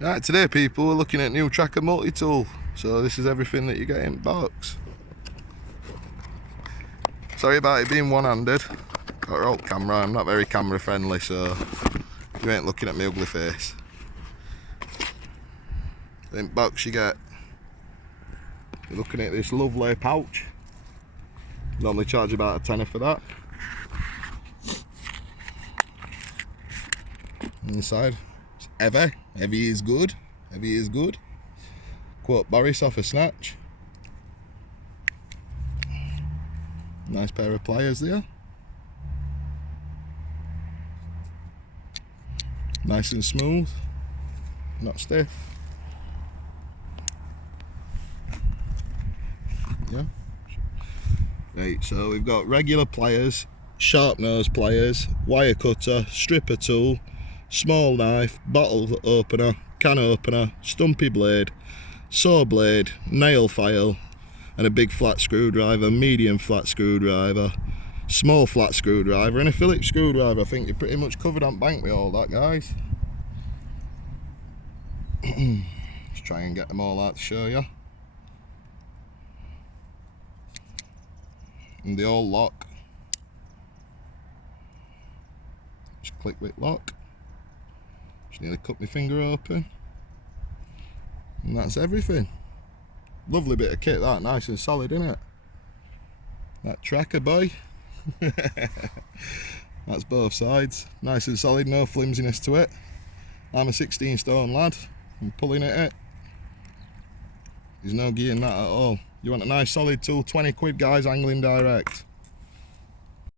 Right, today people, we're looking at new Trakker multi-tool. So this is everything that you get in box. Sorry about it being one-handed. Got a old camera, I'm not very camera friendly, so you ain't looking at my ugly face. In box you're looking at this lovely pouch. Normally charge about a tenner for that. Inside, it's heavy is good, heavy is good. Quote Boris off a snatch. Nice pair of pliers there. Nice and smooth, not stiff. Yeah. Right, so we've got regular pliers, sharp nose pliers, wire cutter, stripper tool, small knife, bottle opener, can opener, stumpy blade, saw blade, nail file, and a big flat screwdriver, medium flat screwdriver, small flat screwdriver, and a Phillips screwdriver. I think you're pretty much covered on bank with all that, guys. Let's try and get them all out to show you. And they all lock. Just click with lock. Just nearly cut my finger open. And that's everything. Lovely bit of kit that, nice and solid, isn't it? That Trakker boy. That's both sides. Nice and solid, no flimsiness to it. I'm a 16 stone lad. I'm pulling at it. There's no gear in that at all. You want a nice solid tool, 20 quid guys, angling direct.